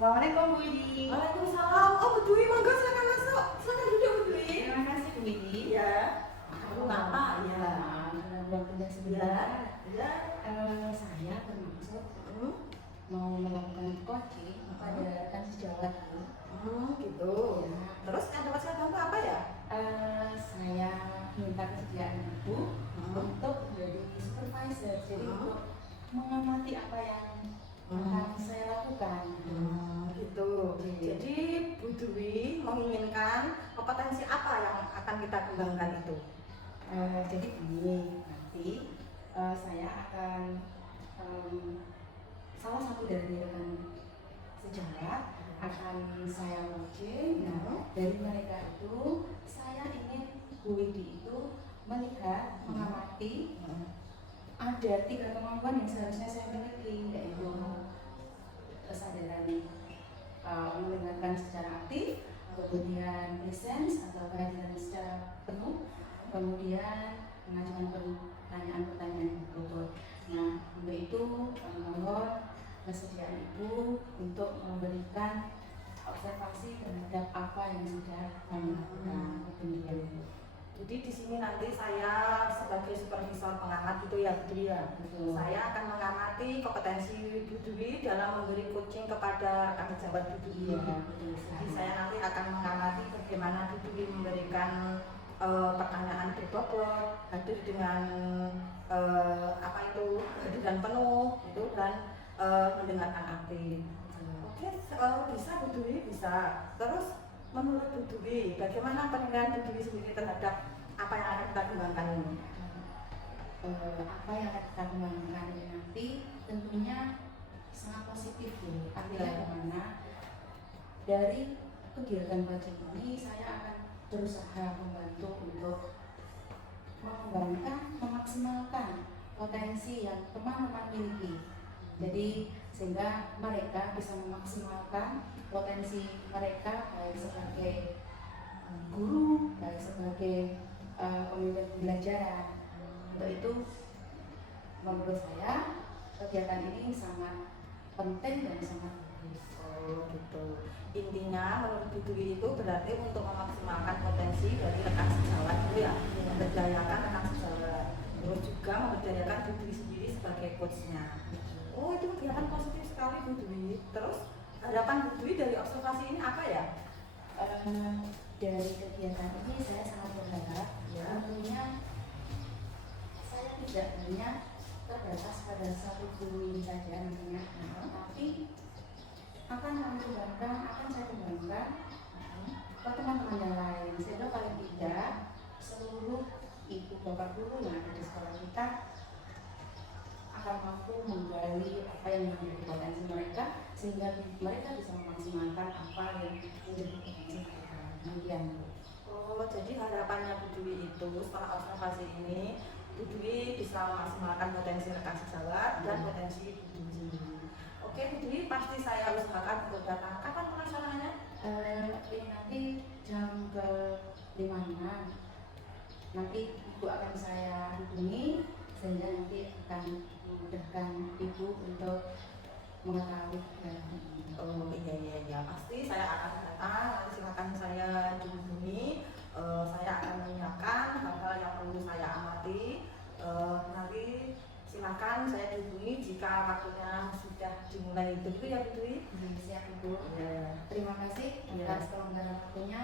Assalamualaikum Bu Widi. Waalaikumsalam. Oh, Bu Dwi, monggo silakan masuk. Silakan duduk, Bu Dwi. Terima kasih Bu Widi. Ya. Aku ngapa ya? Waktunya Ya. sebentar. Ya. Saya bermaksud mau melakukan coaching pada rekan sejawat Bu. Gitu. Ya. Terus yang dapat saya bantu apa ya? Saya minta kesediaan Ibu untuk menjadi supervisor. Jadi untuk mengamati apa yang akan saya lakukan. Gitu. Jadi Bu Dwi menginginkan kompetensi apa yang akan kita kembangkan itu? Jadi ini nanti saya akan salah satu dari rekan sejawat akan saya coaching. Dari mereka itu saya ingin Bu Widi itu melihat, mengamati ada 3 kemampuan yang seharusnya saya miliki, yaitu kesadaran mendengarkan secara aktif, kemudian presence atau kehadiran secara penuh, kemudian mengajukan pertanyaan-pertanyaan yang berbobot. Nah, untuk itu mohon kesediaan Ibu untuk memberikan observasi terhadap apa yang sudah kami lakukan. Jadi di sini nanti saya sebagai supervisor pengamat gitu ya, Bu Dwi ya. Betul. Saya akan mengamati kompetensi Bu Dwi dalam memberi coaching kepada rekan sejawat Bu Dwi. Iya, betul. Jadi saya nanti akan mengamati bagaimana Bu Dwi memberikan pertanyaan berbobot, hadir dengan hadiran penuh itu dan mendengarkan aktif. Oke, bisa Bu Dwi, bisa. Terus menurut Bu Dwi, bagaimana penilaian Bu Dwi sendiri terhadap apa yang akan kita kembangkan ini? Apa yang akan kita kembangkan ini nanti tentunya sangat positif Bu. Artinya bagaimana dari kegiatan coaching ini saya akan berusaha membantu untuk mengembangkan, memaksimalkan potensi yang teman-teman miliki. Jadi sehingga mereka bisa memaksimalkan potensi mereka baik sebagai guru, baik sebagai pemimpin pembelajaran. Untuk itu menurut saya kegiatan ini sangat penting dan sangat bagus. Oh gitu. Intinya menurut Bu Dwi itu berarti untuk memaksimalkan potensi dari rekan sejawat itu ya, memberdayakan rekan sejawat. Terus juga memberdayakan Bu Dwi sendiri sebagai coachnya. Oh itu kegiatan positif sekali Bu Dwi. Terus harapan Bu Dwi dari observasi ini apa ya? Dari kegiatan ini saya sangat berharap tentunya saya tidak hanya terbatas pada satu guru ini saja nantinya, tapi akan saya kembangkan ke teman-teman yang lain, sehingga paling tidak seluruh ibu bapak guru yang ada di sekolah kita akan mampu menggali apa yang menjadi potensi mereka, sehingga mereka bisa memaksimalkan apa yang menjadi potensi mereka. Demikian. Oh jadi harapannya Bu Dwi itu setelah observasi ini Bu Dwi bisa memaksimalkan potensi rekan sejawat dan potensi Bu Dwi sendiri. Oke Bu Dwi, pasti saya usahakan untuk datang. Kapan pelaksanaannya? Ini nanti jam ke-5 nanti Ibu akan saya hubungi sehingga nanti akan memudahkan Ibu untuk mengetahui. Oh iya pasti saya akan datang. Nanti silakan saya dihubungi. Saya akan menyiapkan hal-hal yang perlu saya amati. Nanti silakan saya dihubungi jika waktunya sudah dimulai. Begitu ya Bu Dwi? Siap Ibu. Ya. Terima kasih atas kelonggaran waktunya.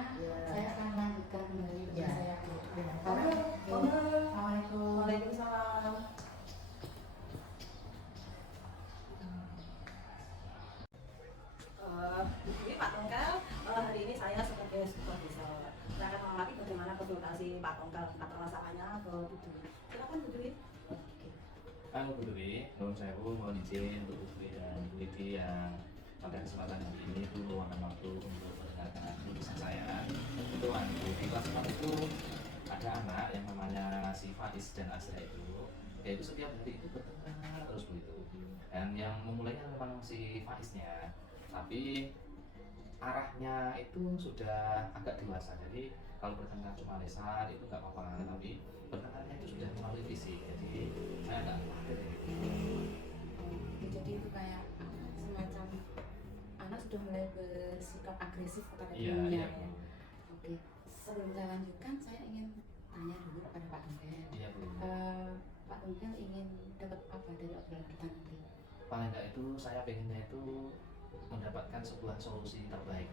Saya akan lanjutkan kembali dengan saya. Assalamualaikum. Waalaikumsalam. Bu Dwi, Pak Tongkel, hari ini saya sebagai supervisor. Saya akan mengamati bagaimana konsultasi Pak Tongkel tentang masalahnya ke Bu Dwi. Silakan Bu Dwi. Halo Bu Dwi, mohon izin untuk Bu Dwi dan Bu Widi yang pada kesempatan hari ini itu meluangkan waktu untuk mendengarkan tulisan saya. Itu di kelas 4 itu ada anak yang namanya si Faiz dan Azra itu, yaitu setiap hari itu bertengkar terus begitu. Dan yang memulainya memang si Faiznya, tapi arahnya itu sudah agak dewasa. Jadi kalau bertengkar cuma lisan itu nggak apa-apa, tapi bertengkarnya itu sudah melalui fisik. Jadi saya nggak Jadi itu kayak semacam anak sudah sudah mulai bersikap agresif kepada Iya, temannya iya, ya. Bu. Oke, sebelum saya lanjutkan, saya ingin tanya dulu kepada Pak Tunggal. Iya, Bu. Pak Tunggal ingin dapat apa dari obrolan kita nanti? Paling enggak itu saya pengennya itu mendapatkan sebuah solusi terbaik.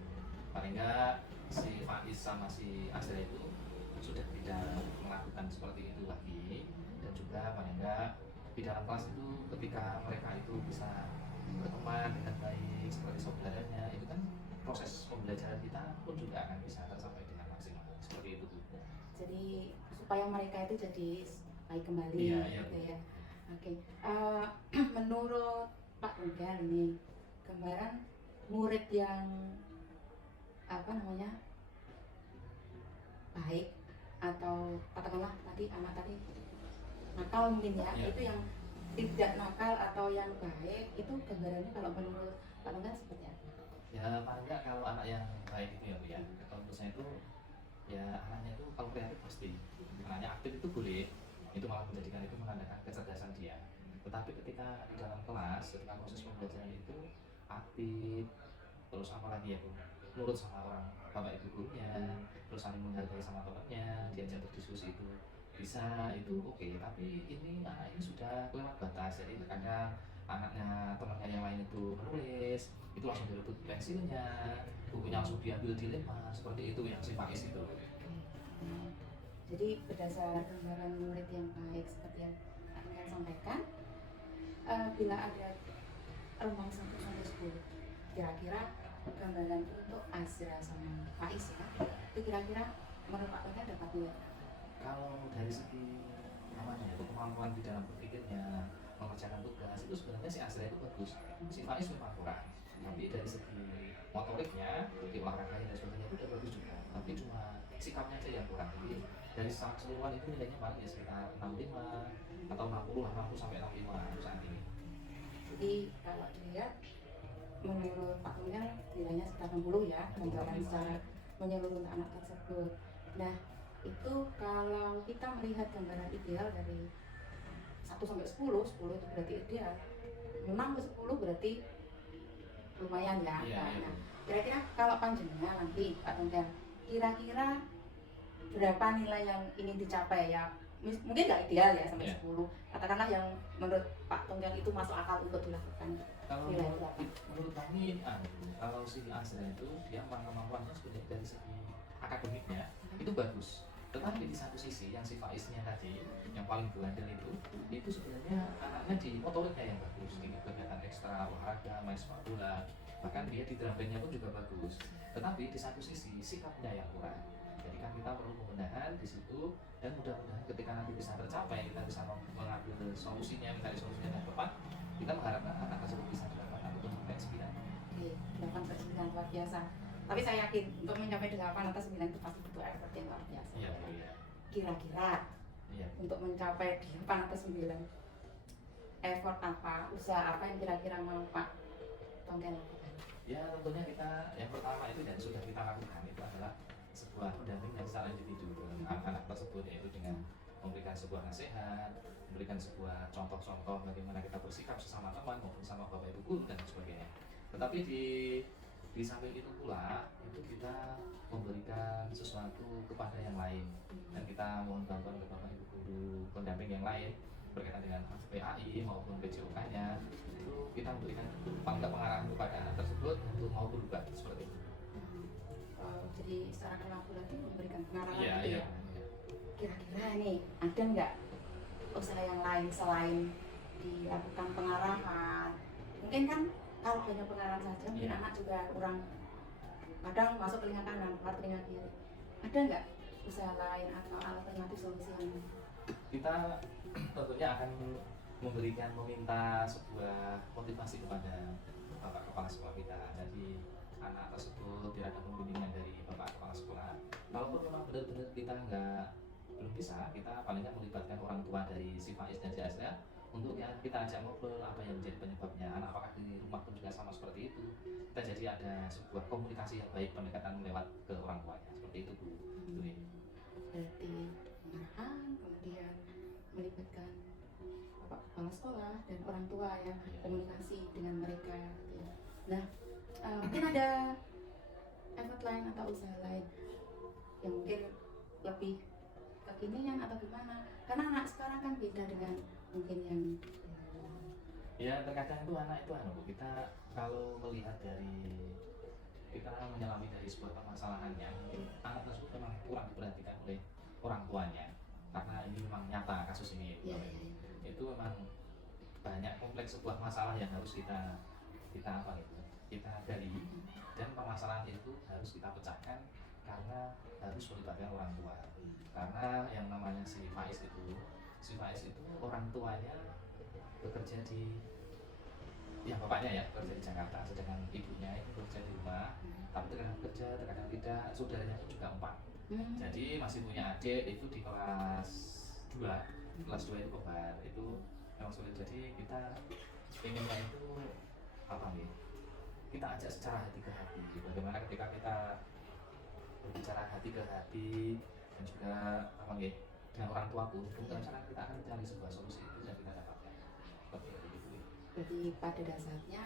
Paling enggak si Faiz sama si Azra itu sudah tidak melakukan seperti itu lagi, dan juga paling enggak di dalam kelas itu ketika mereka itu bisa berteman dengan baik seperti saudaranya, itu kan proses pembelajaran kita pun juga akan bisa tercapai dengan maksimal seperti itu, Bu. Jadi supaya mereka itu jadi baik kembali Iya, iya, gitu Bu. ya. Oke, menurut Pak Tunggal ini gambaran murid yang apa namanya baik atau katakanlah tadi anak tadi nakal mungkin ya, Iya. itu yang tidak nakal atau yang baik itu gambarannya kalau menurut Pak Tunggal seperti apa? Ya paling enggak kalau anak yang baik itu ya, Bu ya. Kalau menurut saya itu ya anaknya itu kalau kreatif pasti, anaknya aktif itu boleh, itu malah menjadikan itu menandakan kecerdasan dia. Tetapi ketika di dalam kelas, ketika proses pembelajaran itu aktif, terus apa lagi ya, Bu, nurut sama orang bapak ibu gurunya, terus saling menghargai sama temannya, diajak berdiskusi itu bisa, itu oke. Tapi ini anak ini sudah kelewat batas, jadi kadang anaknya temannya yang lain itu menulis, itu langsung direbut pensilnya, bukunya langsung diambil dilempar, seperti itu yang si Faiz itu. Jadi berdasarkan gambaran murid yang baik seperti yang Pak sampaikan, bila ada rembang 1 sampai 10, kira-kira gambaran untuk Azra sama Faiz ya, itu kira-kira menurut Pak Tunggal dapat nilai? Kalau dari segi namanya itu kemampuan di dalam berpikirnya, mengerjakan tugas, itu sebenarnya si Azra itu bagus, si Faiz memang kurang. Tapi dari segi motoriknya, di olahraganya dan sebagainya itu udah bagus juga. Tapi cuma sikapnya aja yang kurang. Jadi dari secara keseluruhan itu nilainya paling ya sekitar 65 atau 60 lah, 60 sampai 65 saat ini. Jadi kalau dilihat menurut Pak Tunggal nilainya sekitar 60 ya, gambaran secara menyeluruh anak tersebut. Nah, itu kalau kita melihat gambaran ideal dari 1 sampai 10, 10 itu berarti ideal. 6 ke 10 berarti lumayan ya. Iya, iya. Nah, kira-kira kalau panjenengan nanti Pak Tunggal, kira-kira berapa nilai yang ingin dicapai ya? Mungkin nggak ideal ya sampai Iya. 10. Katakanlah yang menurut Pak Tunggal itu masuk akal untuk dilakukan. Kalau Nilai berapa? menurut kami, kalau si Azra itu dia kemampuannya sebenarnya dari segi akademiknya itu bagus. Tetapi di satu sisi yang si Faiznya tadi, yang paling bandel itu sebenarnya anaknya di motoriknya yang bagus, di kegiatan ekstra olahraga, main sepak bola, bahkan dia di drum bandnya pun juga bagus. Tetapi di satu sisi sikapnya yang kurang. Jadi kan kita perlu pembenahan di situ, dan mudah-mudahan ketika nanti bisa tercapai, kita bisa mengambil solusinya, mencari solusinya yang tepat. Kita mengharapkan anak tersebut bisa mendapatkan untuk sampai 9. Oke, 8 per 9 luar biasa. Tapi saya yakin untuk mencapai 8 atau 9 itu pasti butuh effort yang luar biasa. Iya, Bu, iya. Kira-kira Iya. untuk mencapai 8 atau 9, effort apa, usaha apa yang kira-kira mau Pak Tunggal lakukan? Ya tentunya kita yang pertama itu dan sudah kita lakukan itu adalah sebuah pendampingan secara individu dengan anak-anak tersebut, yaitu dengan memberikan sebuah nasihat, memberikan sebuah contoh-contoh bagaimana kita bersikap sesama teman maupun sama bapak ibu guru dan sebagainya. Tetapi di samping itu pula itu kita memberikan sesuatu kepada yang lain, dan kita mohon bantuan ke bapak ibu guru pendamping yang lain berkaitan dengan PAI maupun PJOK-nya. Itu kita memberikan pengarahan kepada anak tersebut untuk mau berubah seperti itu. Jadi secara kolaboratif memberikan pengarahan Iya, gitu iya. ya. Kira-kira nih ada nggak usaha yang lain selain dilakukan pengarahan? Mungkin kan kalau hanya pengarahan saja, mungkin Iya. anak juga kurang, kadang masuk telinga kanan, keluar telinga kiri. Ada nggak usaha lain atau alternatif solusi yang Kita tentunya akan meminta sebuah motivasi kepada bapak kepala sekolah kita. Jadi anak tersebut tidak ada pembimbingan dari bapak kepala sekolah. Kalaupun memang benar-benar kita belum bisa, kita paling nggak melibatkan orang tua dari si Faiz dan si Azra untuk yang kita ajak ngobrol apa yang menjadi penyebabnya, anak apakah di rumah pun juga sama seperti itu. Kita jadi ada sebuah komunikasi yang baik, pendekatan lewat ke orang tuanya seperti itu, Bu. Itu ya. berarti pengarahan, kemudian melibatkan bapak kepala sekolah dan orang tua ya, Iya. komunikasi dengan mereka gitu ya. Nah, mungkin ada ada effort lain atau usaha lain yang mungkin lebih kekinian atau gimana? Karena anak sekarang kan beda dengan mungkin yang Ya terkadang itu anak itu kita kalau melihat dari kita menyelami dari sebuah permasalahannya, mungkin anak tersebut memang kurang diperhatikan oleh orang tuanya karena ini memang nyata kasus ini. ya, Itu memang banyak kompleks sebuah masalah yang harus kita gali, dan permasalahan itu harus kita pecahkan karena harus melibatkan orang tua. Karena yang namanya si Faiz itu orang tuanya bekerja di yang bapaknya ya bekerja di Jakarta, sedangkan ibunya itu bekerja di rumah, tapi terkadang bekerja, terkadang tidak. Saudaranya pun juga 4. Jadi masih punya adik itu di kelas 2 itu kembar. Itu memang sulit. Jadi kita inginkan itu apa nih, kita ajak secara hati ke hati. Bagaimana ketika kita berbicara hati ke hati dan juga apa nih dengan orang tua pun, cara kita akan mencari sebuah solusi itu dan kita dapatkan. Jadi pada dasarnya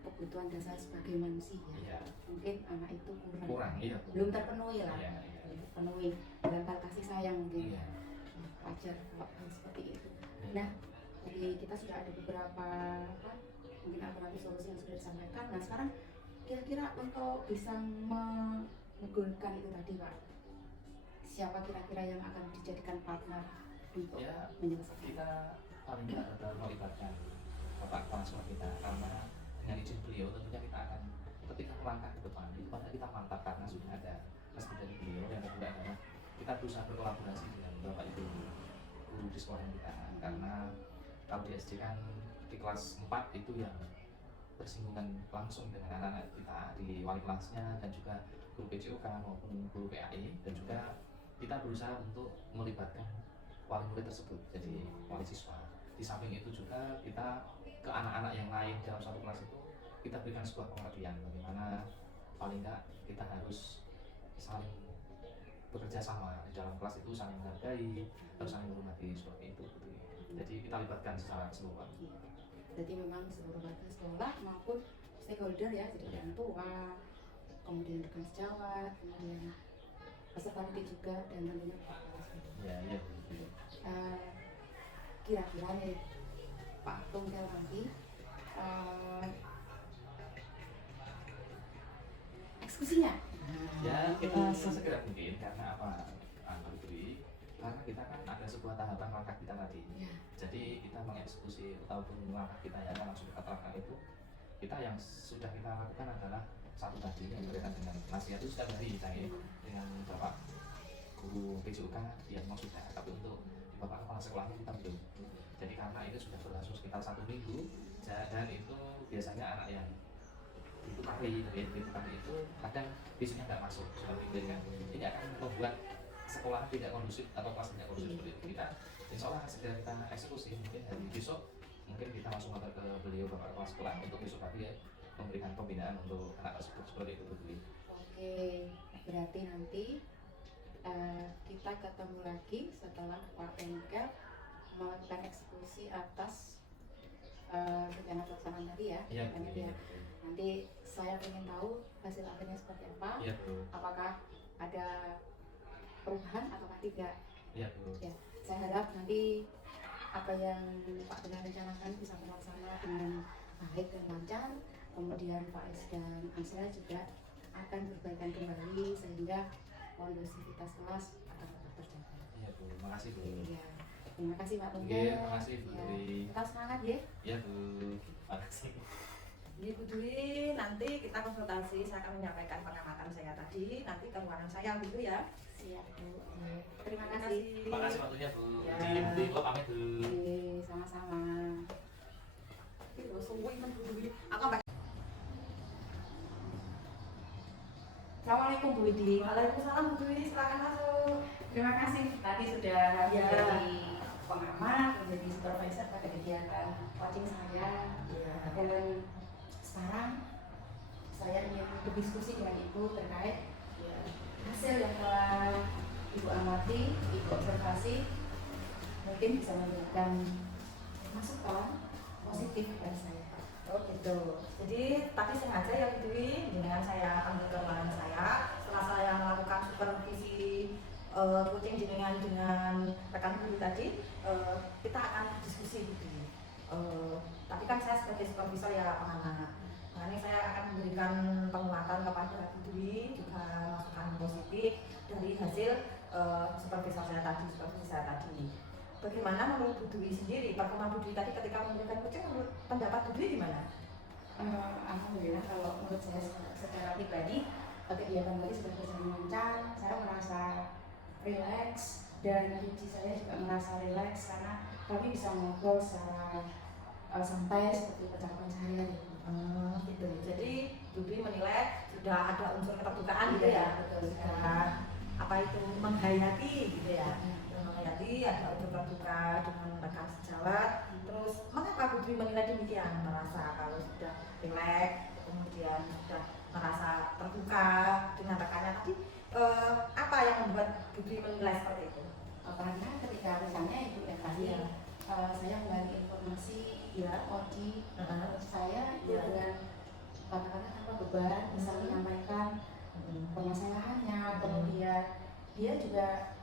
kebutuhan dasar sebagai manusia, Iya. mungkin anak itu kurang, Iya. belum terpenuhi lah, Iya. belum terpenuhi dalam hal kasih sayang mungkin. Iya. Wajar kalau hal seperti itu. Nah, jadi kita sudah ada beberapa mungkin alternatif solusi yang sudah disampaikan. Nah sekarang kira-kira untuk bisa menggolkan itu tadi Pak, siapa kira-kira yang akan dijadikan partner untuk Ya, menyelesaikan? kita paling tidak dapat melibatkan Bapak Kepala Sekolah kita, karena dengan izin beliau tentunya kita akan ketika melangkah ke depan itu pada kita mantap karena sudah ada restu dari beliau. Yang kedua adalah kita berusaha berkolaborasi dengan Bapak Ibu guru di sekolah kita, karena kalau di SD kan di kelas 4 itu yang bersinggungan langsung dengan anak-anak kita di wali kelasnya dan juga guru PJOK maupun guru PAI, dan juga kita berusaha untuk melibatkan wali murid tersebut jadi wali siswa. Di samping itu juga kita ke anak-anak yang lain dalam satu kelas itu kita berikan sebuah pengertian bagaimana paling enggak kita harus saling bekerja sama di dalam kelas itu, saling menghargai, harus saling menghormati seperti itu gitu. Jadi kita libatkan secara keseluruhan. Jadi memang seluruh warga sekolah maupun stakeholder ya, jadi orang tua, kemudian rekan sejawat, kemudian peserta didik juga, dan tentunya Pak Kepala Sekolah. Ya. Kira-kira nih Pak Tunggal nanti eksekusinya. Ya kita sesegera mungkin, karena apa? Putri, karena kita kan ada sebuah tahapan langkah kita tadi. Ya. Jadi kita mengeksekusi ataupun langkah kita yang langsung kita terapkan itu, kita yang sudah kita lakukan adalah satu tadi yang berkaitan dengan nasihat itu setiap hari kita ya, dengan Bapak Guru PJOK yang memang sudah, tapi untuk di Bapak Kepala Sekolah kita belum. Jadi karena itu sudah berlangsung sekitar 1 minggu, dan itu biasanya anak yang itu kali itu kadang biasanya nggak masuk seperti itu kan. Ini akan membuat sekolah tidak kondusif atau kelas tidak kondusif seperti itu. Kita insya Allah segera kita eksekusi, mungkin hari besok mungkin kita langsung ke beliau Bapak Kepala Sekolah untuk besok pagi ya, memberikan pembinaan untuk anak tersebut seperti itu. Oke, berarti nanti kita ketemu lagi setelah Pak Tunggal melakukan eksekusi atas rencana pelaksanaan tadi ya. Iya. Ya. Nanti saya ingin tahu hasil akhirnya seperti apa. Iya Bu. Apakah ada perubahan atau tidak? Iya Bu. Ya, saya harap nanti apa yang Pak Tunggal rencanakan bisa terlaksana dengan baik dan lancar. Kemudian Pak Es dan Ansela juga akan berbaikan kembali sehingga kondusivitas kelas akan tetap terjaga. Iya Bu, makasih Bu. Ya, terima kasih Pak Tunggal. Iya, terima kasih Bu Ya, Dwi. tetap semangat ya. Iya Bu, makasih. Ini Bu Dwi, nanti kita konsultasi, saya akan menyampaikan pengamatan saya tadi, nanti ke ruangan saya gitu ya. Siap Bu. Terima kasih. Terima kasih waktunya Bu. Ya. Di pamit Bu. Oke, sama-sama. Itu suwi men Bu Dwi. Aku sampai. Assalamualaikum Bu Widi. Waalaikumsalam Bu Dwi, silakan masuk. Terima kasih tadi sudah Ya. menjadi pengamat, menjadi supervisor pada kegiatan coaching saya. Iya. Dan sekarang saya ingin berdiskusi dengan Ibu terkait hasil yang telah Ibu amati, Ibu observasi, mungkin bisa memberikan masukan positif dari saya. Oh gitu. Jadi tadi sengaja ya Bu Dwi, dengan saya panggil ke ruangan saya, setelah saya melakukan supervisi kucing jenengan dengan rekan guru tadi, kita akan diskusi Bu Dwi. Tapi kan saya sebagai supervisor ya anak-anak. Nah ini saya akan memberikan penguatan kepada Bu Dwi, juga masukan positif dari hasil supervisor saya tadi. Bagaimana menurut Bu Dwi sendiri, performa Bu Dwi tadi ketika memberikan kucing, menurut pendapat Bu Dwi gimana? Alhamdulillah kalau menurut saya secara pribadi kegiatan tadi sudah berjalan lancar, saya merasa rileks dan kunci saya juga merasa rileks karena kami bisa ngobrol secara santai seperti percakapan sehari-hari. Gitu. Jadi Bu Dwi menilai sudah ada unsur keterbukaan gitu ya, betul. sudah apa itu menghayati gitu ya, menghayati ada unsur terbuka dengan rekan sejawat. Terus mengapa Bu Dwi menilai demikian, merasa kalau sudah rileks, kemudian sudah merasa terbuka dengan rekannya tadi, apa yang membuat Bu Dwi menilai seperti itu? Karena ketika misalnya ibu yang tadi saya membagi informasi Ya. Odi saya Ya. dengan katakanlah tanpa beban bisa menyampaikan permasalahannya, kemudian dia juga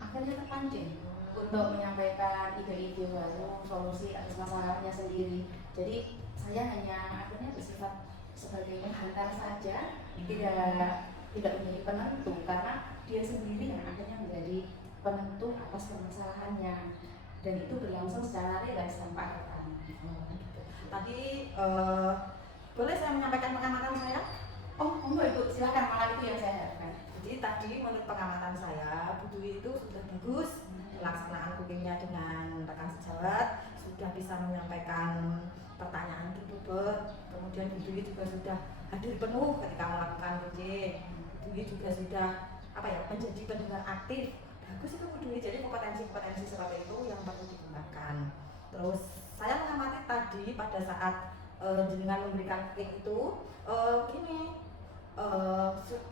akhirnya terpancing untuk menyampaikan ide-ide baru, solusi atas masalahnya sendiri. Jadi saya hanya akhirnya bersifat sebagai penghantar saja, tidak menjadi penentu karena dia sendiri yang akhirnya menjadi penentu atas permasalahannya, dan itu berlangsung secara rileks tanpa rekan. Tadi boleh saya menyampaikan pengamatan saya? Oh enggak Ibu, silakan, malah itu yang saya harapkan. Jadi tadi menurut pengamatan saya, Bu Dwi itu sudah bagus pelaksanaan cookingnya dengan rekan sejawat, sudah bisa menyampaikan pertanyaan tersebut, kemudian Bu Dwi juga sudah hadir penuh ketika melakukan coaching. Bu Dwi juga sudah menjadi pendengar aktif. Bagus itu Bu Dwi, jadi kompetensi-kompetensi seperti itu yang perlu digunakan. Terus saya mengamati tadi pada saat jenengan memberikan cooking itu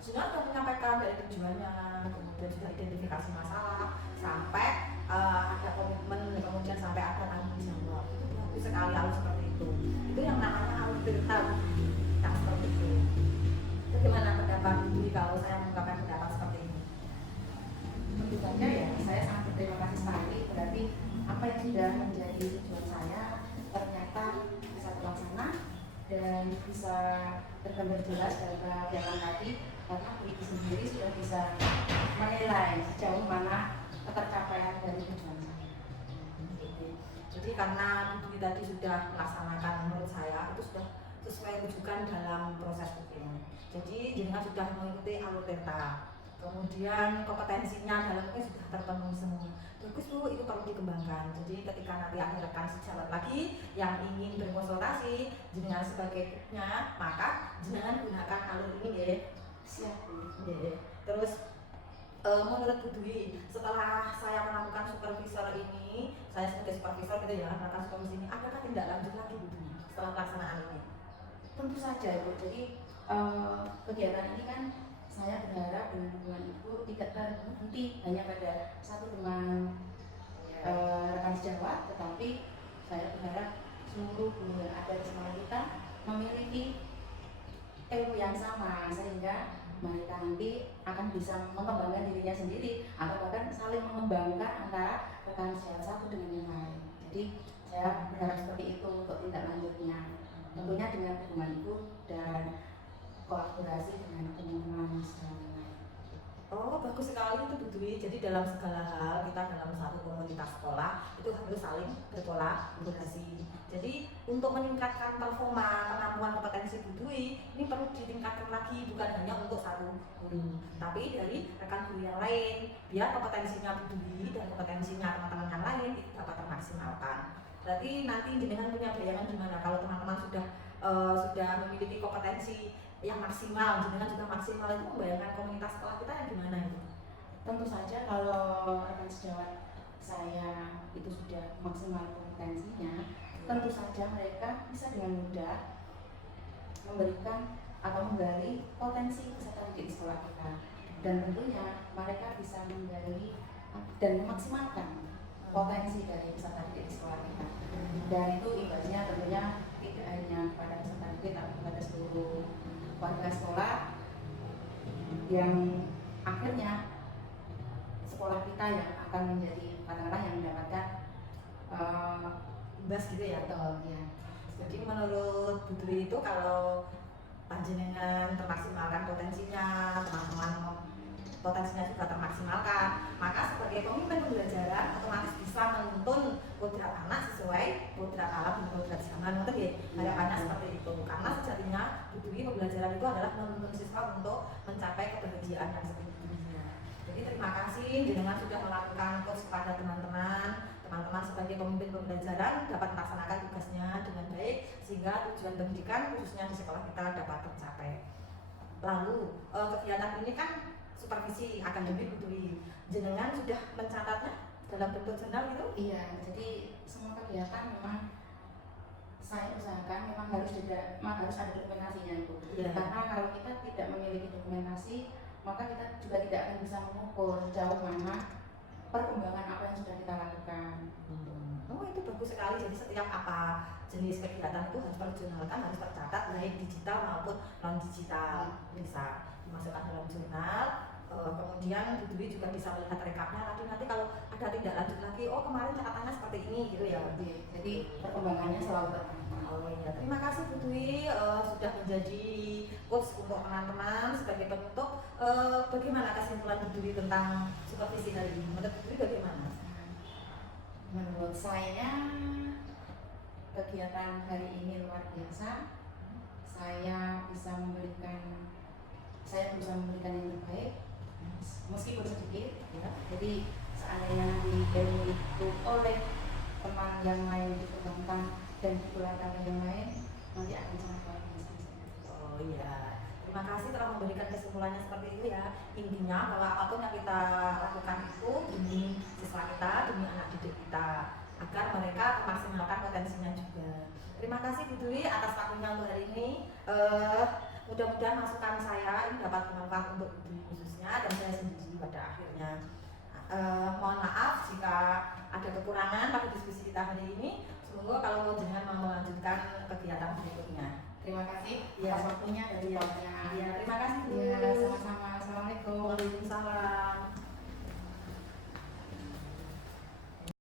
jenengan sudah menyampaikan dari tujuannya, kemudian sudah identifikasi masalah, sampai ada komitmen, kemudian sampai ada tanggung jawab. Itu bagus sekali hal seperti itu. Itu yang namanya alur cerita yang seperti itu. Bagaimana pendapat Bu Dwi kalau saya mengungkapkan pendapat seperti ini? Tentu saja ya, saya sangat berterima kasih sekali. Berarti apa yang sudah menjadi tujuan saya ternyata bisa terlaksana dan bisa tergambar jelas dalam kegiatan tadi, karena Bu Dwi sendiri sudah bisa menilai sejauh mana ketercapaian dari tujuan saya. Jadi karena Bu Dwi tadi sudah melaksanakan, menurut saya itu sudah sesuai rujukan dalam proses cooking. Jadi jenengan sudah mengikuti alur teta, kemudian kompetensinya dalam cooking sudah terpenuhi semua. Bagus Bu, itu perlu dikembangkan. Jadi ketika nanti ada rekan sejawat lagi yang ingin berkonsultasi jenengan sebagai cooknya, maka jenengan gunakan alur ini ya. Siap Bu. Terus menurut Bu Dwi, setelah saya melakukan supervisor ini, saya sebagai supervisor gitu ya, melakukan supervisi ini, adakah tindak lanjut lagi Bu Dwi setelah pelaksanaan ini? Tentu saja Ibu. Jadi kegiatan ini kan saya berharap dengan dukungan Ibu tidak terhenti hanya pada satu dengan rekan sejawat, tetapi saya berharap seluruh guru yang ada di sekolah kita memiliki ilmu yang sama, sehingga mereka nanti akan bisa mengembangkan dirinya sendiri atau bahkan saling mengembangkan antara rekan sejawat satu dengan yang lain. Jadi saya berharap seperti itu untuk tindak lanjutnya, tentunya dengan dukungan Ibu dan kolaborasi dengan teman-teman sejawat. Oh, bagus sekali itu Bu Dwi. Jadi dalam segala hal kita dalam satu komunitas sekolah itu harus saling berkolaborasi. Jadi untuk meningkatkan performa, kemampuan, kompetensi Bu Dwi ini perlu ditingkatkan lagi, bukan hanya untuk satu guru, tapi dari rekan guru yang lain, biar kompetensinya Bu Dwi dan kompetensinya teman-teman yang lain itu dapat termaksimalkan. Berarti nanti jenengan punya bayangan gimana kalau teman-teman sudah memiliki kompetensi yang maksimal, jenengan juga maksimal, itu membayangkan komunitas sekolah kita yang gimana itu? Tentu saja kalau rekan sejawat saya itu sudah maksimal kompetensinya, tentu saja mereka bisa dengan mudah memberikan atau menggali potensi peserta didik di sekolah kita, dan tentunya mereka bisa menggali dan memaksimalkan potensi dari peserta didik di sekolah kita, dan itu ibaratnya tentunya tidak hanya kepada peserta didik tapi kepada seluruh warga sekolah yang akhirnya sekolah kita yang akan menjadi katakanlah yang mendapatkan imbas gitu ya. betul ya. Jadi menurut Bu Dwi itu kalau panjenengan termaksimalkan potensinya, teman-teman potensinya juga termaksimalkan, maka sebagai pemimpin pembelajaran otomatis bisa menuntun kodrat anak sesuai kodrat alam dan kodrat zaman. Itu ya harapannya seperti itu. Karena sejatinya Bu Dwi pembelajaran itu adalah menuntun siswa untuk mencapai kebahagiaan yang sesungguhnya. Jadi terima kasih dengan sudah melakukan course kepada teman-teman sebagai pemimpin pembelajaran dapat melaksanakan tugasnya dengan baik sehingga tujuan pendidikan khususnya di sekolah kita dapat tercapai. Lalu kegiatan ini kan supervisi akademik Bu Dwi, jenengan sudah mencatatnya dalam bentuk jurnal itu? Iya, jadi semua kegiatan memang saya usahakan memang harus ada dokumentasinya itu. Iya. Karena kalau kita tidak memiliki dokumentasi, maka kita juga tidak akan bisa mengukur jauh mana perkembangan apa yang sudah kita lakukan. Oh itu bagus sekali. Jadi setiap apa jenis kegiatan itu harus terjurnalkan, harus tercatat baik digital maupun non digital. Bisa dimasukkan dalam jurnal. Kemudian Bu Dwi juga bisa melihat rekapnya. Nanti kalau ada tindak lanjut lagi, oh kemarin catatannya seperti ini gitu ya. Jadi perkembangannya selalu terpantau. Oh iya, terima kasih Bu Dwi sudah menjadi coach untuk teman-teman. Sebagai penutup, bagaimana kesimpulan Bu Dwi tentang supervisi hari ini? Menurut Bu Dwi bagaimana? Menurut saya kegiatan hari ini luar biasa. Saya berusaha memberikan yang terbaik meskipun sedikit ya. Jadi seandainya nanti ilmu itu oleh teman yang lain dikembangkan dan ditularkan ke yang lain, nanti akan sangat luar biasa. Oh iya, terima kasih telah memberikan kesimpulannya seperti itu ya. Intinya bahwa apapun yang kita lakukan itu demi siswa kita, demi anak didik kita, agar mereka memaksimalkan potensinya juga. Terima kasih Bu Dwi atas waktunya untuk hari ini. Mudah-mudahan masukan saya ini dapat bermanfaat untuk Bu Dwi khususnya dan saya sendiri pada akhirnya. Mohon maaf jika ada kekurangan pada diskusi kita hari ini. Semoga kalau jenengan mau melanjutkan kegiatan berikutnya. Terima kasih Ya. atas waktunya dan waktunya. Ya, terima kasih Bu. Ya, sama-sama. Assalamualaikum. Waalaikumsalam.